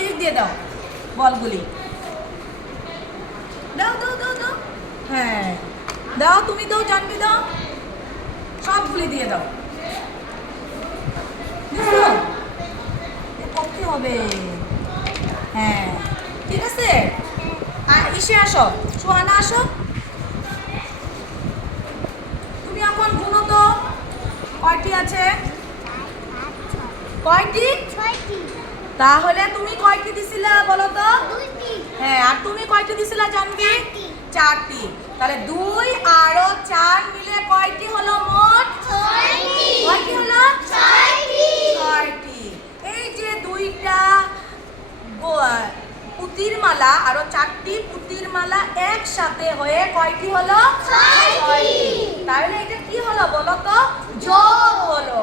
এই দিয়ে দাও বলগুলি, দাও দাও দাও দাও। হ্যাঁ দাও, তুমি দাও, জানবি দাও, সবগুলি দিয়ে দাও। বুঝছো করতে হবে। হ্যাঁ ঠিক আছে। আর ইসে আসো, সোহানা আসো, তুমি এখন গুনো তো কয়টি আছে? কয়টি? তাহলে তুমি কয়টি দিছিলা বলো তো? হ্যাঁ, আর তুমি কয়টি দিছিলা জানবি? চারটি। তাহলে 2 আর 4 মিলে কয়টি হলো মোট? কয়টি হলো? 6টি। এই যে 2টা পুতির মালা আর 4টি পুতির মালা একসাথে হয়ে কয়টি হলো? 6টি। তাহলে এটা কি হলো বলো তো? যোগ হলো।